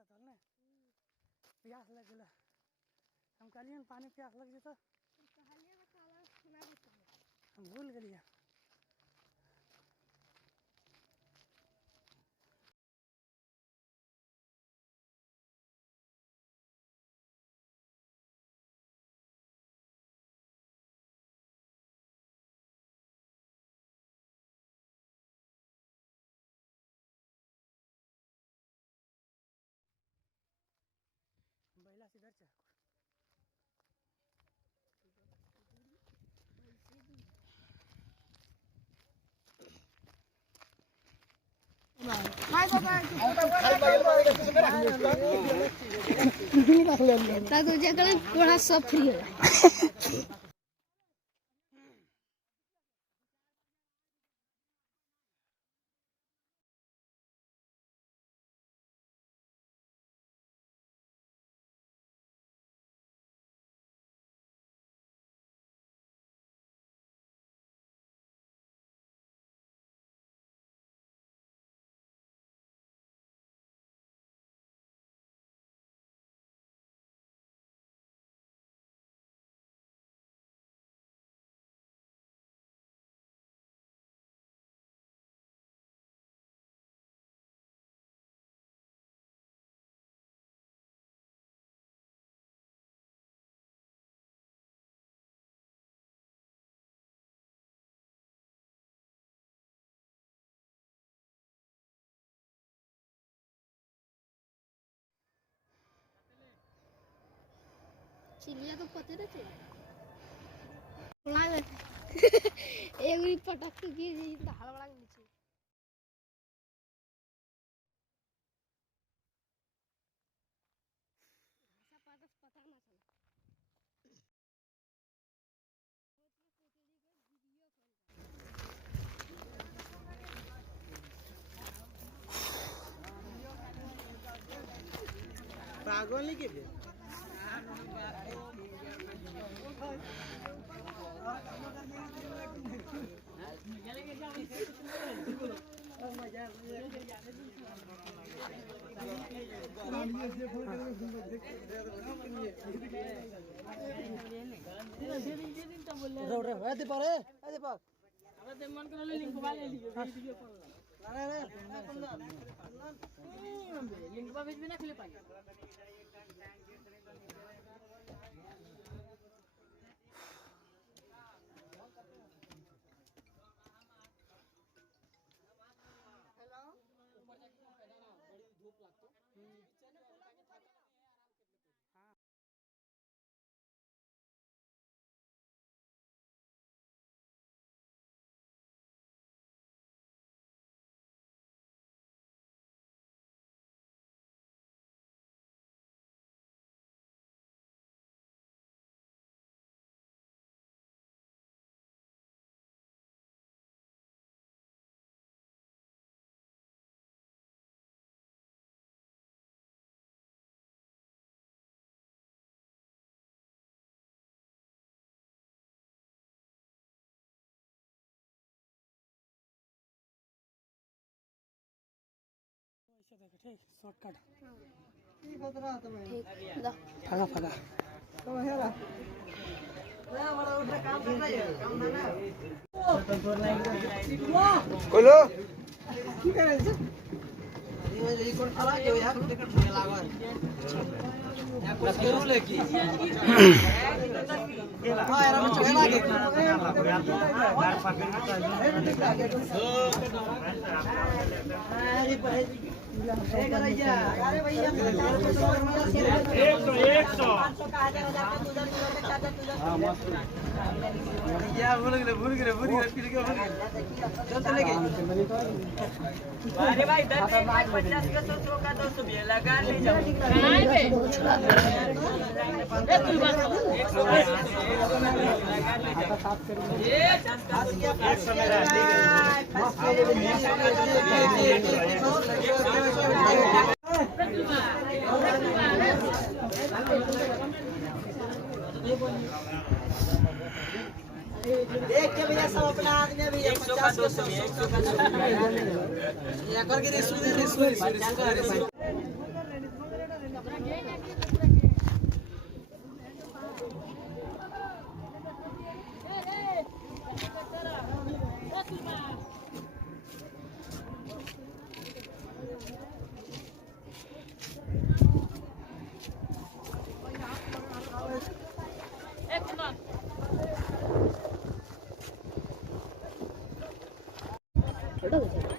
रहता है ना, प्यास लग गया। हम कहलिए पानी प्यास लग जाता, हम भूल गए। बैला सीधर चल तुझ्याकडे थोडा फ्री आहे. चिलिया तो पते ना चला एक भी पटक के गिर गई तो हड़बड़ा के नीचे ऐसा पता ना चला पागल नहीं के ठीक शॉर्टकट फगा फगा बोलो अरे भाई 10 50 का 100 का 200 भी लगा लीजिए देख के भैया सब अपना आदमी भैया 100 का 200 100 का 200 या करके रिसू बघू